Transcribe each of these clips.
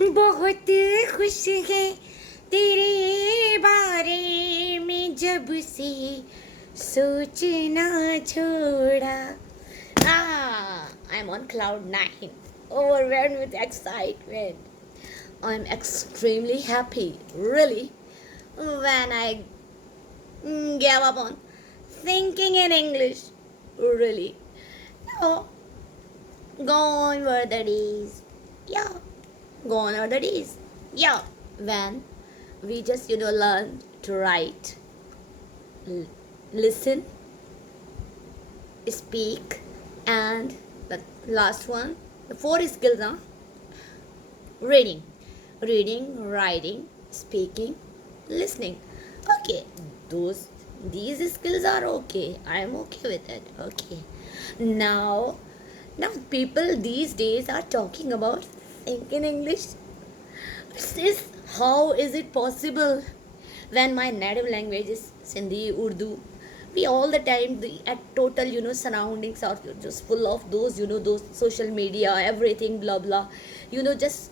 बहुत खुश है तेरे बारे में जब से सोचना छोड़ा. I'm on cloud nine, overwhelmed with excitement. I'm extremely happy, really, when I gave up on thinking in English. Really. No, gone were the days. Yeah, gone are the days. Yeah, when we just, learn to write, listen, speak, and the last one, the four skills, huh? Reading, writing, speaking, listening. Okay, those these skills are okay. I am okay with it. Okay. Now, people these days are talking about thinking English. Is how is it possible when my native language is Sindhi, Urdu? We all the time the at total surroundings are just full of those those social media, everything, blah blah. Just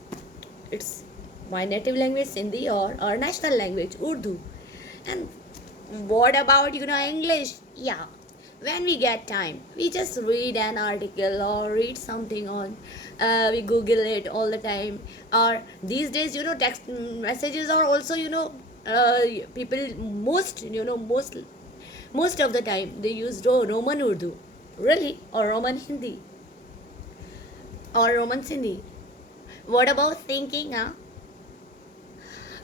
it's my native language Sindhi or our national language Urdu. And what about English? Yeah, when we get time we just read an article or read something on we google it all the time. Or these days text messages are also uh, people most of the time they use Roman Urdu, really, or Roman Hindi or Roman Sindhi. What about thinking, huh?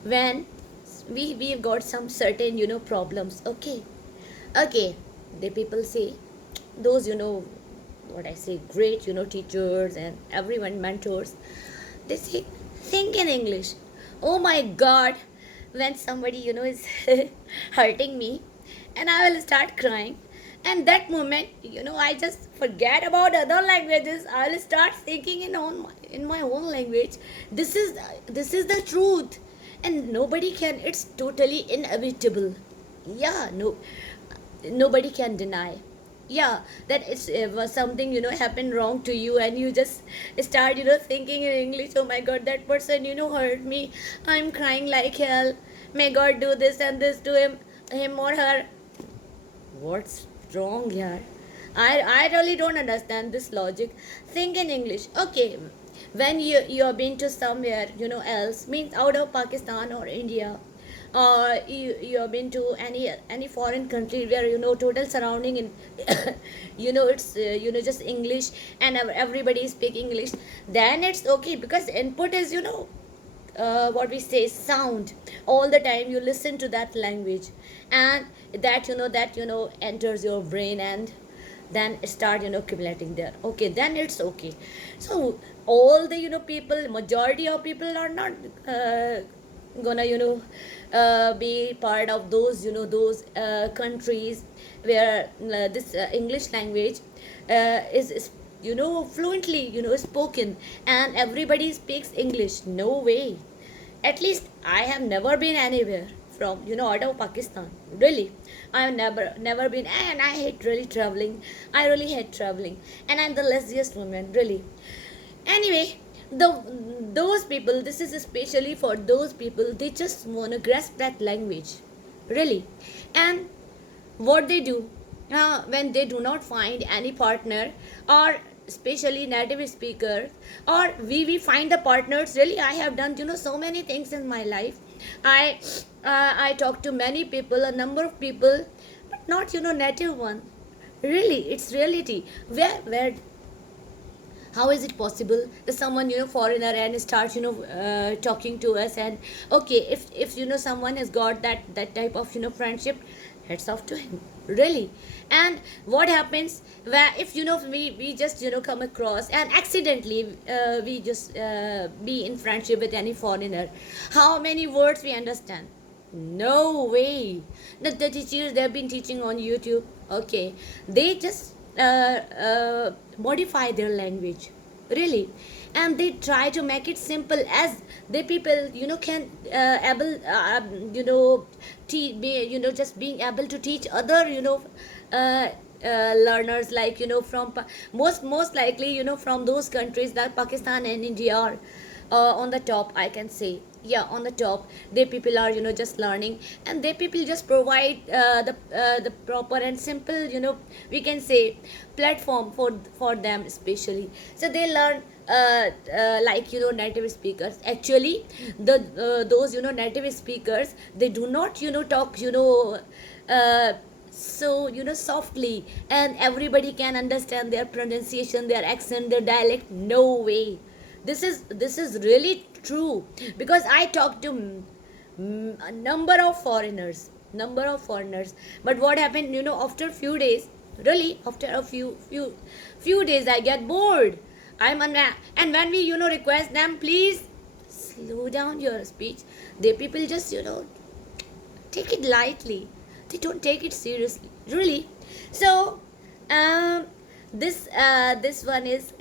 When we've got some certain problems. Okay, the people say those what I say, great teachers and everyone mentors, they say think in English. Oh my god, when somebody is hurting me and I will start crying, and that moment I just forget about other languages. I will start thinking in my own language. This is the truth, and nobody can, it's totally inevitable. Yeah, no, nobody can deny. Yeah, that it's was something happened wrong to you, and you just start thinking in English. Oh my god, that person hurt me, I'm crying like hell, may god do this and this to him or her. What's wrong here? I really don't understand this logic. Think in English. Okay, when you're been to somewhere else, means out of Pakistan or India, or you've been to any foreign country where total surrounding in it's just English, and everybody is speaking English, then it's okay, because input is what we say, sound. All the time you listen to that language, and that enters your brain, and then start accumulating there. Okay, then it's okay. So all the people, majority of people are not gonna be part of those those countries where this English language is fluently spoken, and everybody speaks English. No way. At least I have never been anywhere from out of Pakistan, really. I have never been, and I hate really traveling. I really hate traveling, and I'm the laziest woman, really. Anyway, the those people, this is especially for those people, they just want to grasp that language, really. And what they do when they do not find any partner, or especially native speakers, or we find the partners, really. I have done so many things in my life. I talk to many people, a number of people, but not native one. Really, it's reality. Where how is it possible that someone foreigner and starts talking to us, and okay, if someone has got that type of friendship, heads off to him, really. And what happens where if we just come across and accidentally we just be in friendship with any foreigner, how many words we understand? No way. The teachers, they've been teaching on YouTube, okay, they just modify their language, really. And they try to make it simple as the people can able be just being able to teach other learners, like from most likely from those countries that Pakistan and India are. on the top, I can say. Yeah, on the top, they people are just learning, and they people just provide the proper and simple, we can say, platform for them especially. So they learn like native speakers. Actually, the those native speakers, they do not talk uh, so softly, and everybody can understand their pronunciation, their accent, their dialect. No way. This is really true, because I talked to a number of foreigners. But what happened, after a few days, really, after a few days, I get bored. And when we request them, please slow down your speech, they people just take it lightly. They don't take it seriously, really. So um this one is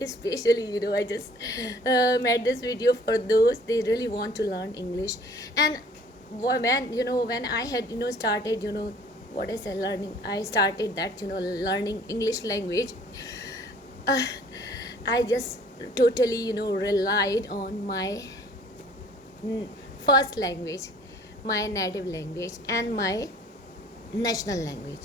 especially, I just made this video for those they really want to learn English. And when I had started, what I said, learning, I started that learning English language. uh, I just totally relied on my mm, first language, my native language, and my national language.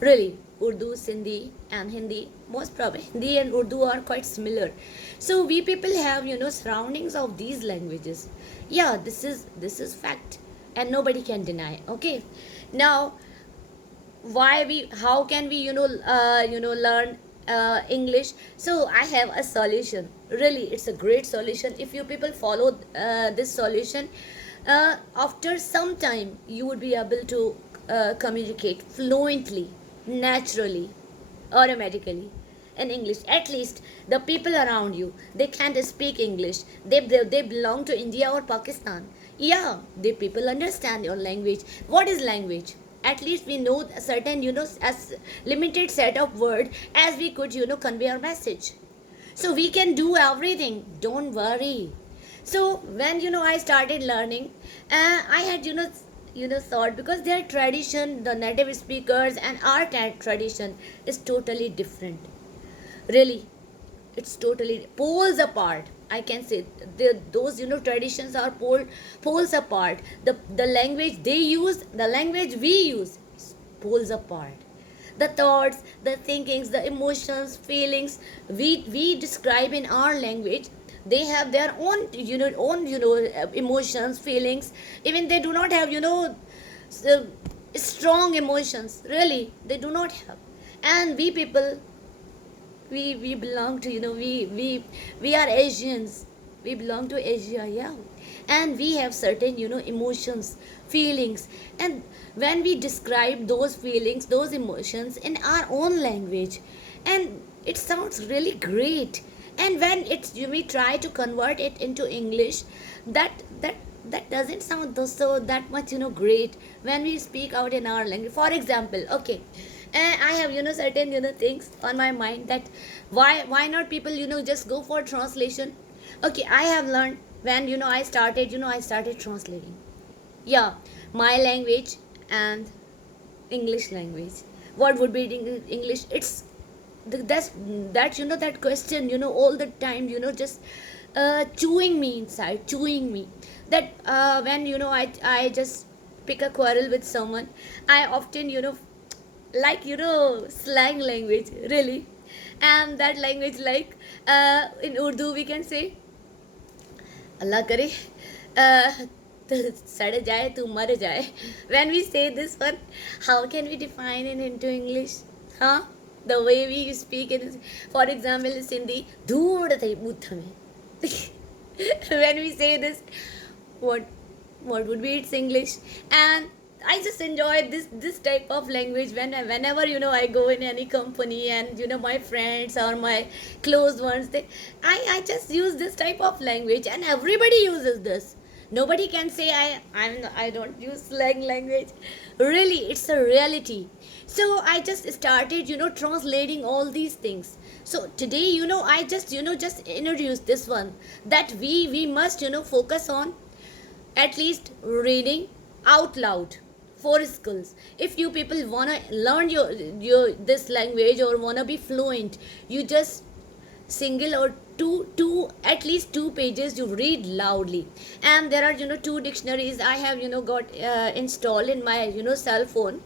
Really, Urdu, Sindhi, and Hindi. Most probably, Hindi and Urdu are quite similar. So we people have surroundings of these languages. Yeah, this is fact, and nobody can deny. Okay, now how can we learn English? So I have a solution. Really, it's a great solution. If you people follow this solution, after some time you would be able to communicate fluently, naturally, automatically in English. At least the people around you, they can't speak English. They belong to India or Pakistan. Yeah, they people understand your language. What is language? At least we know a certain as limited set of word as we could convey our message. So we can do everything. Don't worry. So when I started learning, I had thought, because their tradition, the native speakers, and our tradition is totally different. Really, it's totally poles apart. I can say those traditions are poles apart. The language they use, the language we use, is poles apart. The thoughts, the thinkings, the emotions, feelings we describe in our language, they have their own emotions, feelings. Even they do not have strong emotions. Really, they do not have. And we people, we belong to we are Asians. We belong to Asia, yeah. And we have certain emotions, feelings. And when we describe those feelings, those emotions in our own language, and it sounds really great. And when we try to convert it into English, that that that doesn't sound so that much great when we speak out in our language. For example, okay, and I have certain things on my mind, that why not people just go for translation. Okay, I have learned, when I started translating, yeah, my language and English language. What would be English? It's that's that that question all the time just chewing me inside, chewing me. That when I just pick a quarrel with someone, I often like slang language, really. And that language, like in Urdu we can say, Allah करे तो सड़ जाए तू मर जाए. When we say this one, how can we define it into English? Huh? The way we speak it is, for example, in Hindi, धूड़ तेरी booth में. When we say this, what would be its English? And I just enjoy this type of language whenever I go in any company, and my friends or my close ones, I just use this type of language, and everybody uses this. Nobody can say I don't use slang language. Really, it's a reality. So I just started translating all these things. So today I just introduced this one, that we must focus on at least reading out loud for skills. If you people wanna learn your this language, or wanna be fluent, you just single or two at least 2 pages you read loudly. And there are two dictionaries I have got installed in my cell phone.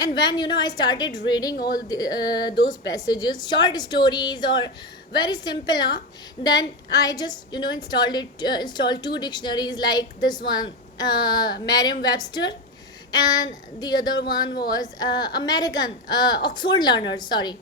And when I started reading all those passages, short stories or very simple, then I just installed two dictionaries, like this one, Merriam Webster, and the other one was American Oxford Learner, sorry.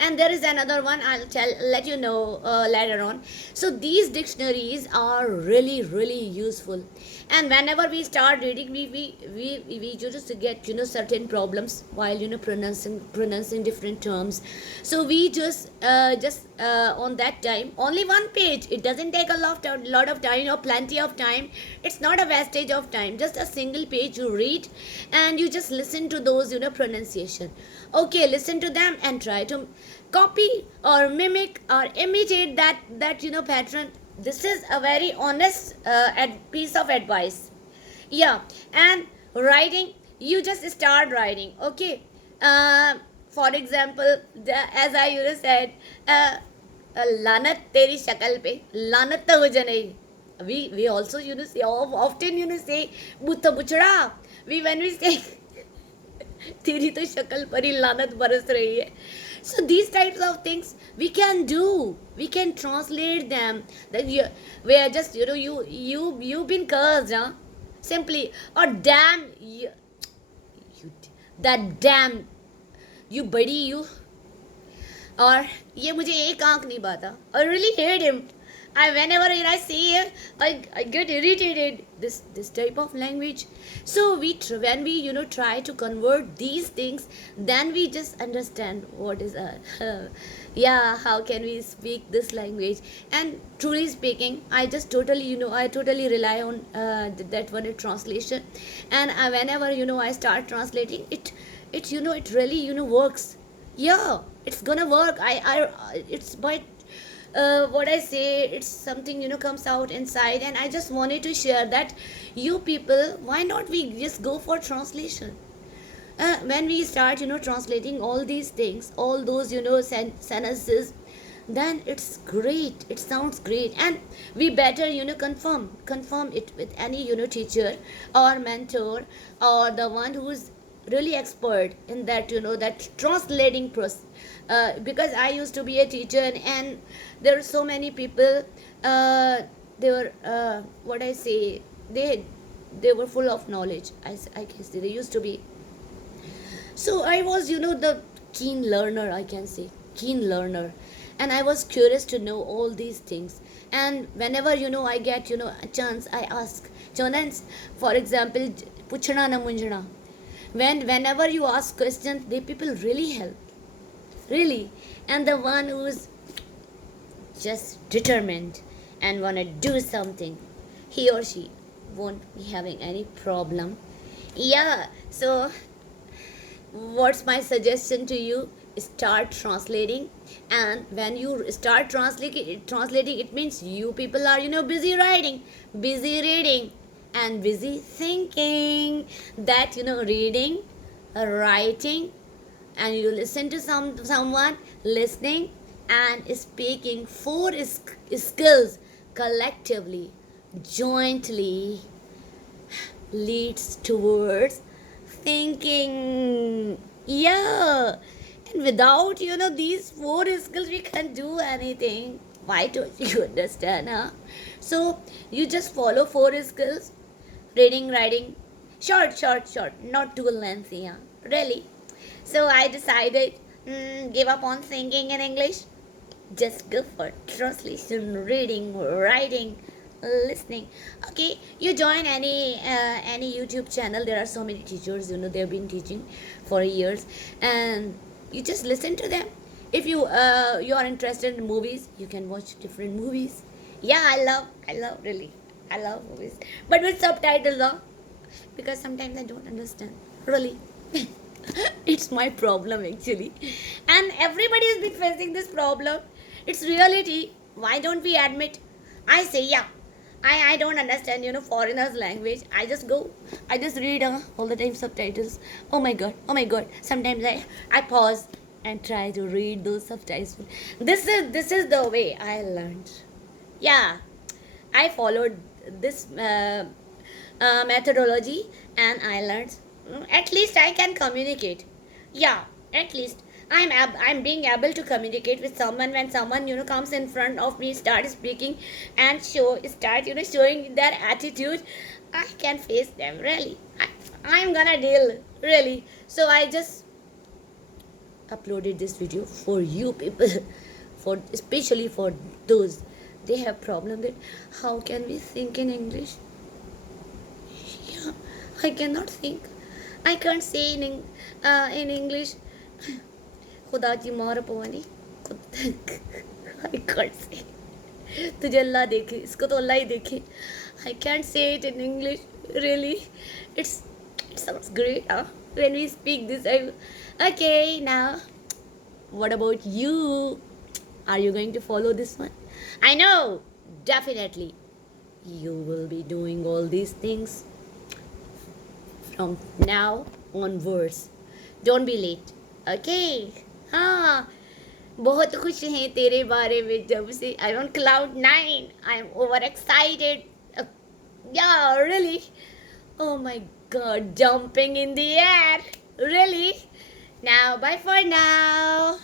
And there is another one, I'll let you know later on. So these dictionaries are really really useful. And whenever we start reading, we just get certain problems while pronouncing different terms. So we just on that time, only one page, it doesn't take a lot of time or plenty of time. It's not a wastage of time, just a single page you read, and you just listen to those pronunciation. Okay, listen to them and try to copy or mimic or imitate that pattern. This is a very honest piece of advice. Yeah. And writing, you just start writing. Okay. For example, as I said, lanat teri shakal pe, lanat to ho jane. We also say, often say butha buchra. When we say तेरी तो शक्ल पर ही लानत बरस रही है. So these types of things we can do, we can translate them, that we are just you've been cursed, huh? Simply, or damn you, that damn you buddy you, और ये मुझे एक आंख नहीं पाता. I really hate him. Whenever I see him, I get irritated. This type of language. So when we try to convert these things, then we just understand what is yeah, how can we speak this language. And truly speaking, I just totally rely on that one translation. And whenever I start translating it, it really works. Yeah, it's gonna work. It's by what I say, it's something comes out inside. And I just wanted to share that you people, why not we just go for translation? When we start translating all these things, all those sentences, then it's great, it sounds great. And we better confirm it with any teacher or mentor, or the one who's really expert in that that translating process. Because I used to be a teacher, and there are so many people, they were what I say, they were full of knowledge, I guess they used to be. So I was the keen learner, I can say, keen learner. And I was curious to know all these things. And whenever I get a chance, I ask Chonans. For example, puchna na munjna. Whenever you ask questions, the people really help, really. And the one who's just determined and wanna do something, he or she won't be having any problem. Yeah. So what's my suggestion to you? Start translating. And when you start translating, it means you people are busy writing, busy reading, and busy thinking. That reading, writing, and you listen to someone, listening and speaking, four skills collectively, jointly, leads towards thinking. Yeah. And without these four skills, we can't do anything. Why don't you understand, huh? So you just follow four skills: reading, writing, short, not too lengthy, huh? Really. So I decided, give up on thinking in English. Just go for translation, reading, writing, listening. Okay, you join any YouTube channel. There are so many teachers, they've been teaching for years, and you just listen to them. If you are interested in movies, you can watch different movies. Yeah, I love really, I love movies, but with subtitles, though, because sometimes I don't understand, really. It's my problem actually, and everybody has been facing this problem. It's reality. Why don't we admit? I say, yeah, I don't understand foreigners language. I just read all the time subtitles. Oh my god, sometimes I pause, and try to read those subtitles. This is the way I learned. Yeah, I followed this methodology, and I learned. At least I can communicate. Yeah, at least I'm being able to communicate with someone when someone comes in front of me, start speaking, and start showing their attitude. I can face them really. I'm gonna deal really. So I just uploaded this video for you people, for especially for those they have problem that how can we think in English. Yeah, I cannot think. I can't say in English. खुदा की मार पवानी I can't say. तुझे अल्लाह देखे, इसको तो अल्लाह ही देखे. I can't say it in English really. It sounds great, huh? When we speak this. Okay, now what about you? Are you going to follow this one? I know, definitely. You will be doing all these things from now onwards. Don't be late. Okay? हाँ, बहुत खुश हैं तेरे बारे में जब से I'm on cloud 9. I'm overexcited. Yeah, really? Oh my god, jumping in the air. Really? Now, bye for now.